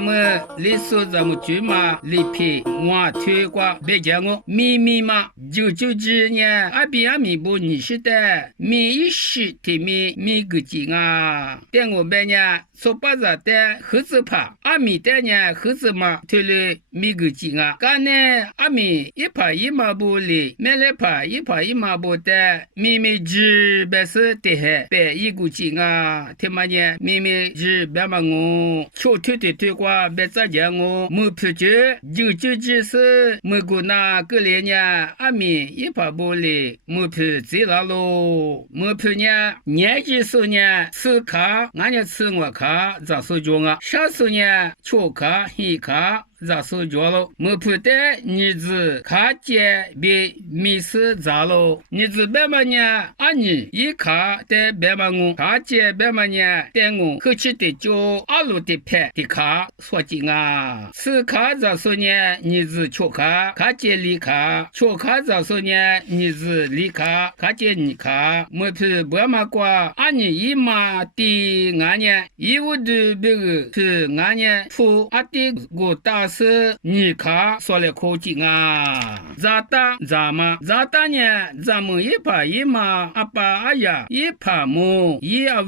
俺们历史咱们军嘛里皮我推过别讲我秘密嘛991年阿米不你是的米一时的米个金啊但我们呢说巴扎的盒子怕阿米的呢盒子嘛推了米个金啊刚呢阿米一怕一马不里没来怕一怕一马不的米只白是的还白一个金啊他妈呢米只白嘛我秋推的推过白咋讲我没票据991是没过那个年呢阿米一怕不里没票贼了喽没票呢年纪数呢吃卡俺家吃我卡咋说叫啊啥时候呢秋卡黑卡咋说着了？没碰到儿子看见被迷失咋了？儿子白嘛呢？阿你一看在白嘛我看见白嘛呢？在我客气的叫阿路的拍的卡说紧啊！是看咋说呢？儿子去看见离看，去看咋说呢？儿子离看见你看，没碰白嘛瓜阿你一嘛的俺呢？一屋的别个是俺呢？出阿的我大。是你看说了口经啊咋打咋嘛咋打呢咱们一把一嘛阿爸阿呀一把木一阿五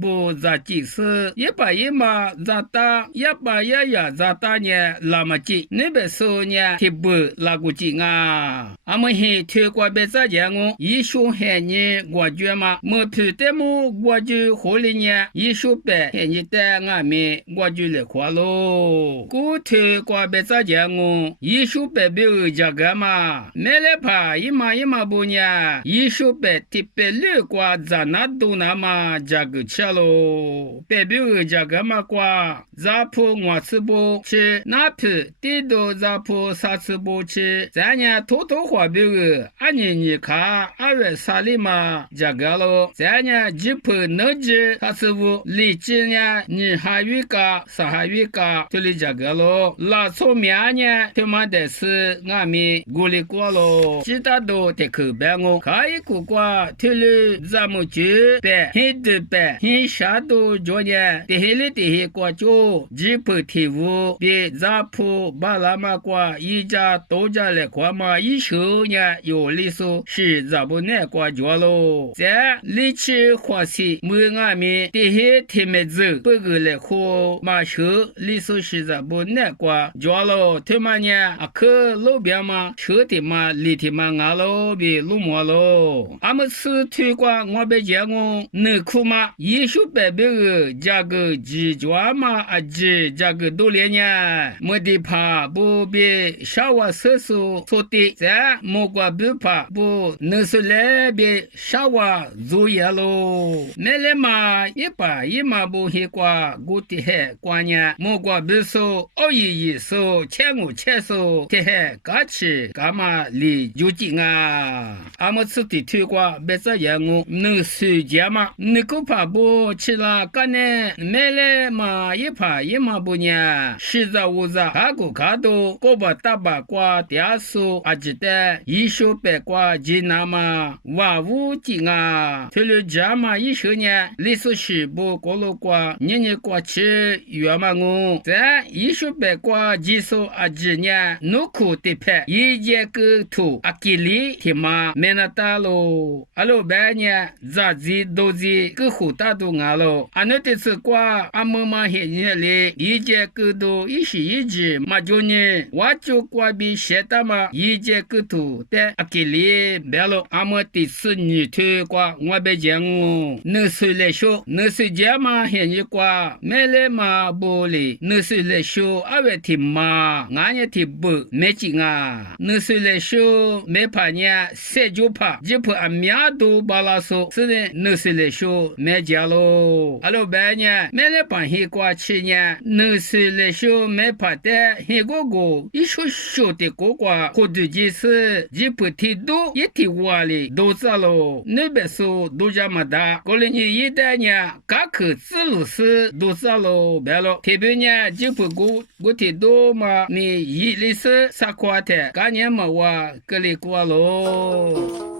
不咋几时一把一嘛咋打一把呀呀咋打呢那么几那边说呢提不那个经啊阿们还推过别咋讲我一说还你我觉嘛没皮的么我就后来呢一说白还你带俺们我就来花喽古推过别咋讲我一手白别个家干嘛没来怕一马不呢一手白提白绿瓜咋那都那嘛家个吃喽白别个家干嘛瓜咋破我吃不吃那皮地都咋破啥吃不吃咱呢偷花别个阿你看阿位啥里嘛家个喽咱呢只破能只啥吃不理智呢你还有个啥还有个就里家个喽拉错面呢他妈的是俺们过来过喽其他都得口白我可以过过退了咱们就白很多白很啥都做呢得黑了得黑过就只破题目别咋破把那么过一家多家来过嘛一手呢有理说是咋不难过做喽在力气花些没俺们得黑他们走不过来喝马手理说是咋不难过做喽他妈呢啊可路边嘛车的嘛里的嘛俺喽别路么喽俺们是推广我别讲我能哭嘛一手白别个加个几抓嘛啊几加个多年呢没得怕不别少我厕所说的咱莫过不怕不能是来别少我作业喽没来嘛一把一嘛不黑瓜我的还瓜呢莫过不说一说前我前说这还干起干嘛离就近啊俺们吃的推广别这样我能随家嘛你够怕不吃了干呢没来嘛一怕一嘛不呢实在无在还个看到个把大把瓜点数啊记得一手白瓜济南嘛哇无劲啊推了家嘛一手呢历史是不过了瓜年过去月嘛我咱一手白瓜技术啊几年努苦的拍一节个图啊给力的嘛没那大喽阿老板呢咋子都是个好大都俺喽啊那这次瓜啊妈妈现在嘞一节个都一时一直嘛就呢我就瓜比写的嘛一节个图的啊给力别了啊么第四女推瓜我别讲哦能谁来说能谁家嘛现在瓜没来嘛不哩能谁来说啊喂的嘛俺也的不没劲啊能谁来说没怕呢谁就怕就怕啊面都把拉说是的能谁来说没家喽阿老板呢没来帮黑瓜吃呢能谁来说没怕的黑哥哥一说说的哥哥或者就是就不提多也提话里都知喽那边说都这么大过了你一代呢嘎可自路是都知喽别了特别呢就不过提多嘛你一历史啥块的干年嘛我格里过喽